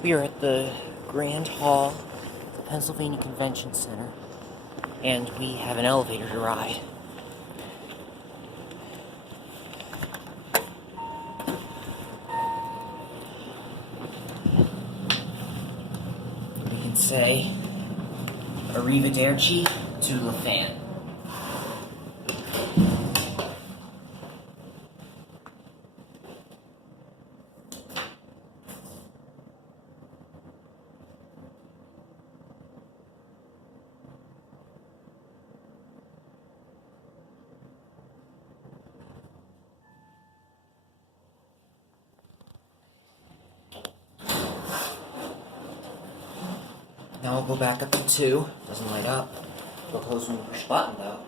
We are at the Grand Hall, the Pennsylvania Convention Center, and we have an elevator to ride. We can say arrivederci to the fan. Now I'll go back up to 2. Doesn't light up. It'll close when you push the button, though.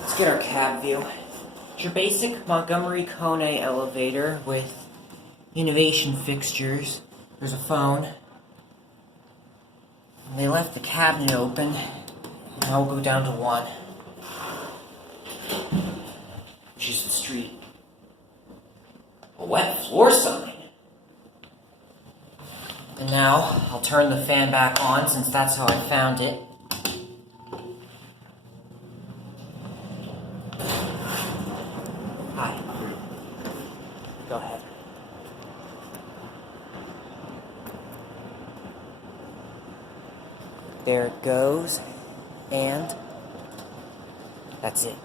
Let's get our cab view. It's your basic Montgomery Kone elevator with innovation fixtures. There's a phone. And they left the cabinet open. Now we'll go down to 1. Which is the street. A wet floor sign. And now I'll turn the fan back on since that's how I found it. Hi. Go ahead. There it goes. And that's it.